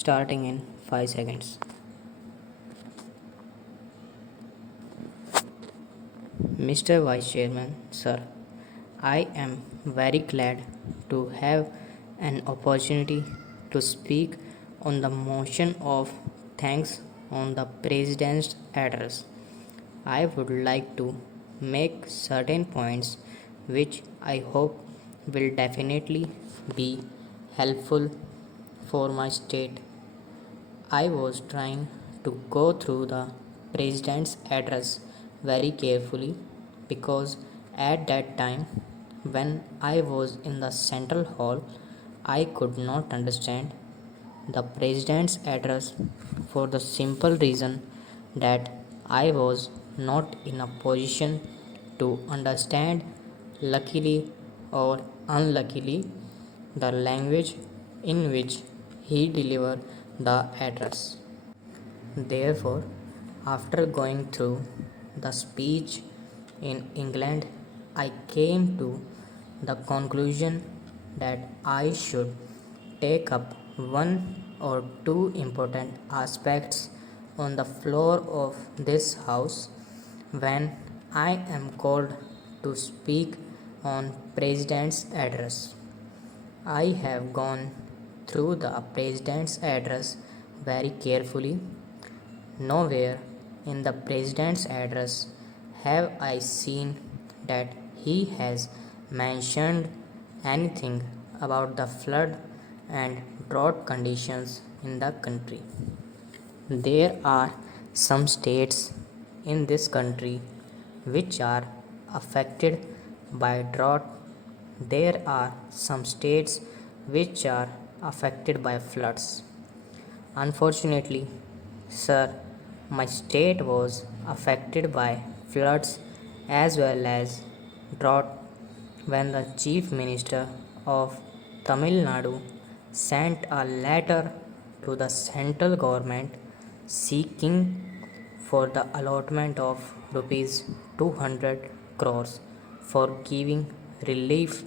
starting in 5 seconds. Mr. Vice Chairman, sir, I am very glad to have an opportunity to speak on the motion of thanks on the President's address. I would like to make certain points which I hope will definitely be helpful for my state. I was trying to go through the President's address very carefully because at that time, when I was in the Central Hall, I could not understand the President's address for the simple reason that I was not in a position to understand, luckily or unluckily, the language in which he delivered the address. Therefore, after going through the speech in England, I came to the conclusion that I should take up one or two important aspects on the floor of this house when I am called to speak on President's address. I have gone through the President's address very carefully. Nowhere in the President's address have I seen that he has mentioned anything about the flood and drought conditions in the country. There are some states in this country which are affected by drought. There are some states which are affected by floods. Unfortunately, sir, my state was affected by floods as well as drought when the Chief Minister of Tamil Nadu sent a letter to the central government seeking for the allotment of rupees 200 crores for giving relief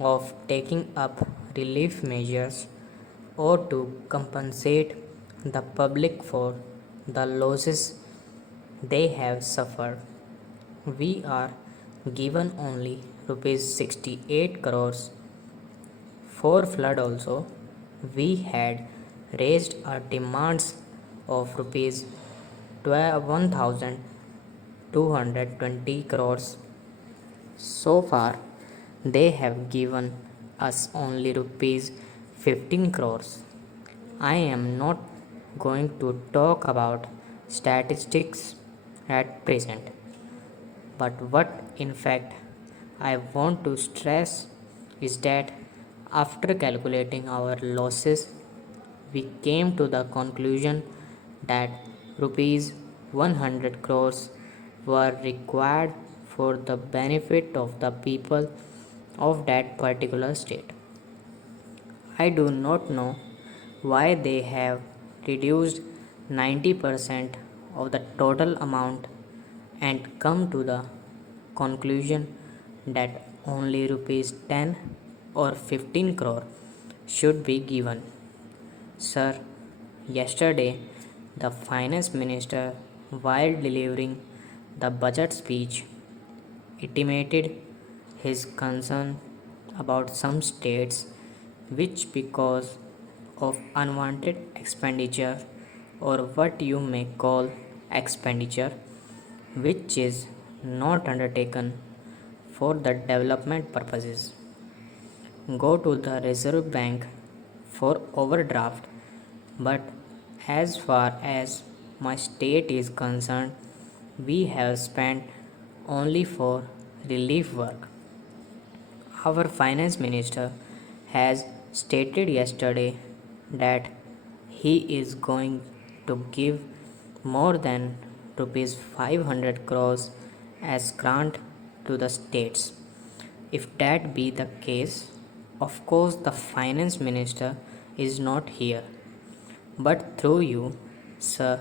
of taking up relief measures or to compensate the public for the losses they have suffered. We are given only rupees 68 crores. For flood also, we had raised our demands of rupees 12,220 crores. So far, they have given us only rupees 15 crores. I am not going to talk about statistics at present, but what in fact I want to stress is that after calculating our losses, we came to the conclusion that rupees 100 crores were required for the benefit of the people of that particular state. I do not know why they have reduced 90% of the total amount and come to the conclusion that only rupees 10 or 15 crore should be given. Sir, yesterday the finance minister, while delivering the budget speech, intimated his concern about some states which, because of unwanted expenditure or what you may call expenditure, which is not undertaken for the development purposes, go to the Reserve Bank for overdraft. But as far as my state is concerned, we have spent only for relief work. Our finance minister has stated yesterday that he is going to give more than rupees 500 crores as grant to the states. If that be the case, of course the finance minister is not here. But through you, sir,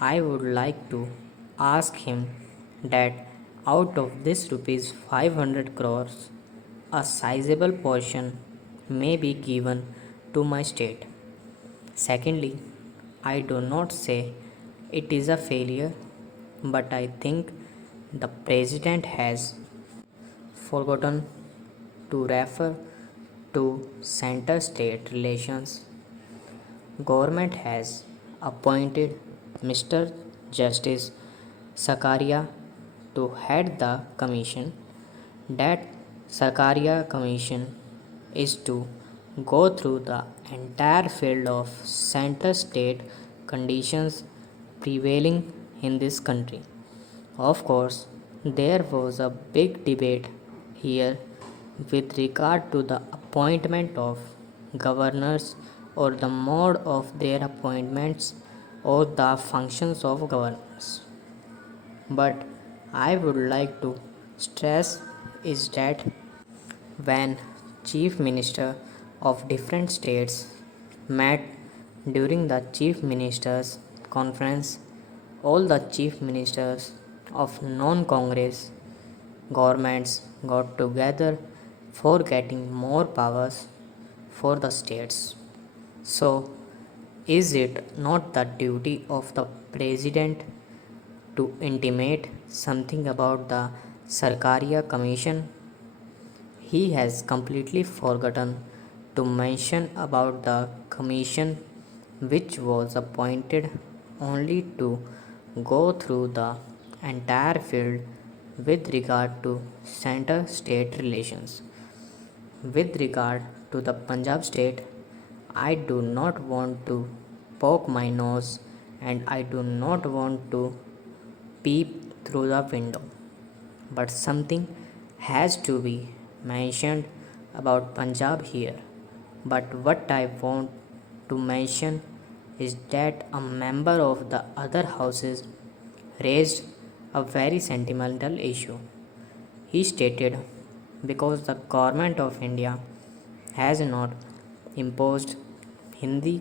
I would like to ask him that out of this rupees 500 crores, a sizable portion may be given to my state. Secondly, I do not say it is a failure, but I think the president has forgotten to refer to center state relations. Government has appointed Mr. Justice Sakaria to head the commission. That Sakaria commission is to go through the entire field of center state conditions prevailing in this country. Of course, there was a big debate here with regard to the appointment of governors or the mode of their appointments or the functions of governors. But I would like to stress is that when chief minister of different states met during the chief ministers conference, all the chief ministers of non-congress governments got together for getting more powers for the states. So, is it not the duty of the president to intimate something about the Sarkaria Commission? He has completely forgotten to mention about the commission which was appointed only to go through the entire field with regard to center state relations. With regard to the Punjab state, I do not want to poke my nose and I do not want to peep through the window. But something has to be mentioned about Punjab here. But what I want to mention is that a member of the other houses raised a very sentimental issue. He stated, because the government of India has not imposed Hindi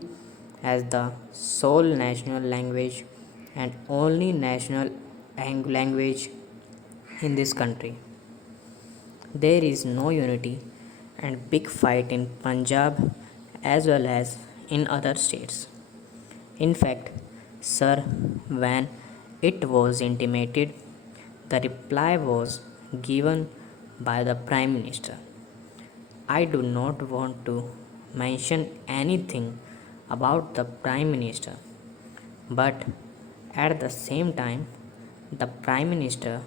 as the sole national language and only national language in this country. There is no unity and big fight in Punjab as well as in other states. In fact, sir, when it was intimated, the reply was given by the Prime Minister. I do not want to mention anything about the Prime Minister, but at the same time, the Prime Minister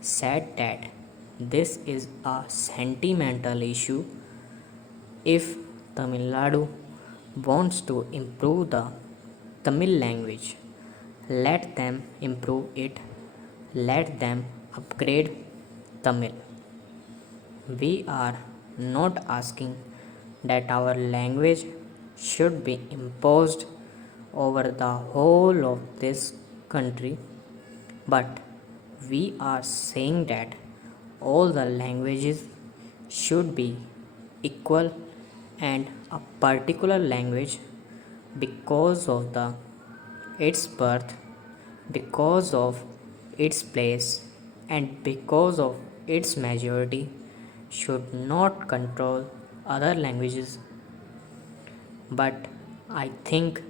said that this is a sentimental issue. If Tamil Nadu wants to improve the Tamil language, let them improve it, let them upgrade Tamil. We are not asking that our language should be imposed over the whole of this country, but we are saying that all the languages should be equal and a particular language because of its birth, because of its place, and because of its majority should not control other languages. But I think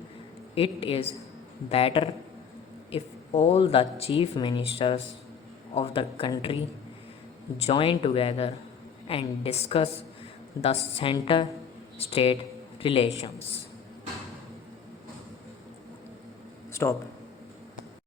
it is better if all the chief ministers of the country join together and discuss the center state relations. Stop.